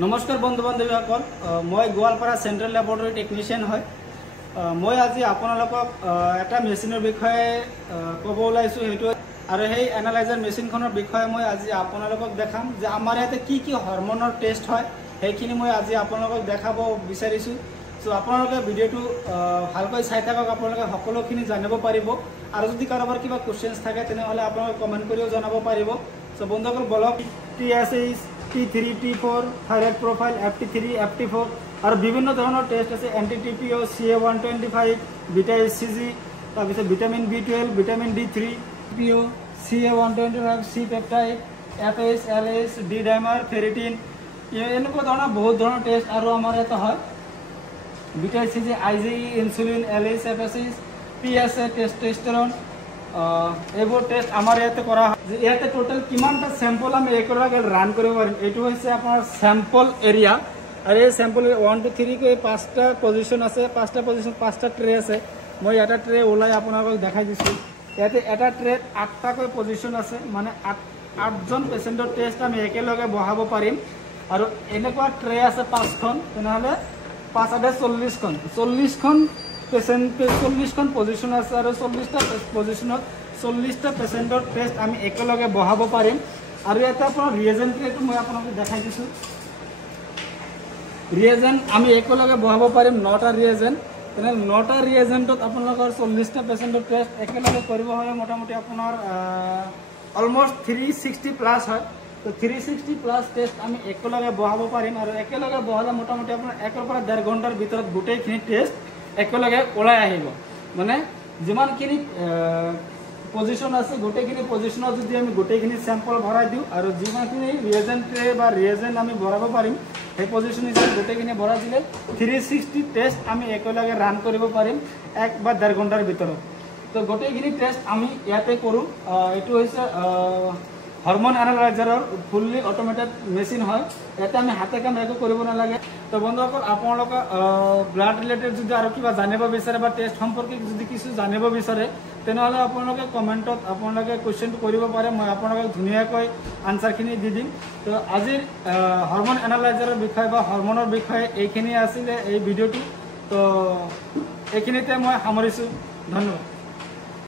নমস্কাৰ বন্ধু বান্ধৱীসকল, মই গোৱালপাৰা চেণ্ট্ৰেল লেবৰেটৰী টেকনিচিয়ান হয়। মই আজি আপোনালোকক এটা মেচিনৰ বিষয়ে ক'ব ওলাইছোঁ, সেইটো আৰু সেই এনালাইজাৰ মেচিনখনৰ বিষয়ে মই আজি আপোনালোকক দেখাম যে আমাৰ ইয়াতে কি কি হৰমনৰ টেষ্ট হয় সেইখিনি মই আজি আপোনালোকক দেখাব বিচাৰিছোঁ। চ' আপোনালোকে ভিডিঅ'টো ভালকৈ চাই থাকক, আপোনালোকে সকলোখিনি জানিব পাৰিব। আৰু যদি কাৰোবাৰ কিবা কুৱেশ্যনছ থাকে তেনেহ'লে আপোনালোকে কমেণ্ট কৰিও জনাব পাৰিব। চ' বন্ধুসকল বলক, TSH, T3, T4, thyroid profile, FT3, FT4 আৰু বিভিন্ন ধৰণৰ টেষ্ট আছে। NTTPO, CA125, বিটা HCG, তাৰপিছত vitamin B12, vitamin D3, PO, CA125, C peptide, FH, LH, D dimer, ferritin, এনেকুৱা ধৰণৰ বহুত ধৰণৰ টেষ্ট আৰু আমাৰ ইয়াতে হয়। Beta HCG, IgE, insulin, LH, FSH, PSA, testosterone, এইবোৰ টেষ্ট আমাৰ ইয়াতে কৰা হয়। ইয়াতে টোটেল কিমানটা চেম্পল আমি একেলগে ৰান কৰিব পাৰিম, এইটো হৈছে আপোনাৰ চেম্পল এৰিয়া। আৰু এই চেম্পল 1 to 3 কৈ 5টা পজিশ্যন আছে, 5টা ট্ৰে আছে। মই এটা ট্ৰে ওলাই আপোনালোকক দেখাই দিছোঁ। ইয়াতে এটা ট্ৰেত 8টাকৈ পজিশ্যন আছে, মানে 8জন পেচেণ্টৰ টেষ্ট আমি একেলগে বহাব পাৰিম। আৰু এনেকুৱা ট্ৰে আছে 5খন, তেনেহ'লে 5 × 40খন, 40খন পেচেণ্ট, 40খন পজিশ্যন আছে আৰু 40টা পজিশ্যনত 40টা পেচেণ্টৰ টেষ্ট আমি একেলগে বহাব পাৰিম। আৰু ইয়াতে আপোনাৰ ৰিয়েজেণ্ট ট্ৰেটো মই আপোনালোকক দেখাই দিছোঁ। ৰিয়েজেণ্ট আমি একেলগে বহাব পাৰিম 9টা ৰিয়েজেণ্ট। তেনেহ'লে 9টা ৰিয়েজেণ্টত আপোনালোকৰ 40টা পেচেণ্টৰ টেষ্ট একেলগে কৰিব হ'লে মোটামুটি আপোনাৰ অলমষ্ট 360+ হয়। তো 360+ টেষ্ট আমি একেলগে বহাব পাৰিম। আৰু একেলগে বহালে মোটামুটি আপোনাৰ 1 পৰা 1.5 ঘণ্টাৰ ভিতৰত গোটেইখিনি টেষ্ট একেলগে ওলাই আহিব। মানে যিমানখিনি পজিশ্যন আছে গোটেইখিনি পজিশ্যনত যদি আমি গোটেইখিনি চেম্পল ভৰাই দিওঁ আৰু যিমানখিনি ৰিয়েজেণ্ট ট্ৰে বা ৰিয়েজেণ্ট আমি ভৰাব পাৰিম সেই পজিশ্যন হিচাপে গোটেইখিনি ভৰাই দিলে 360 টেষ্ট আমি একেলগে ৰান কৰিব পাৰিম 1 বা 1.5 ঘণ্টাৰ ভিতৰত। তো গোটেইখিনি টেষ্ট আমি ইয়াতে কৰোঁ। এইটো হৈছে হৰমন এনালাইজাৰৰ ফুল্লি অট'মেটেড মেচিন হয়। ইয়াতে আমি হাতে কাম একো কৰিব নালাগে। তো বন্ধুসকল, আপোনালোকে ব্লাড ৰিলেটেড যদি আৰু কিবা জানিব বিচাৰে বা টেষ্ট সম্পৰ্কে যদি কিছু জানিব বিচাৰে তেনেহ'লে আপোনালোকে কমেণ্টত আপোনালোকে কুৱেশ্যনটো কৰিব পাৰে, মই আপোনালোকক ধুনীয়াকৈ আনচাৰখিনি দি দিম। তো আজিৰ হৰমন এনালাইজাৰৰ বিষয়ে বা হৰমনৰ বিষয়ে এইখিনি আছিলে এই ভিডিঅ'টো। তো এইখিনিতে মই সামৰিছোঁ। ধন্যবাদ।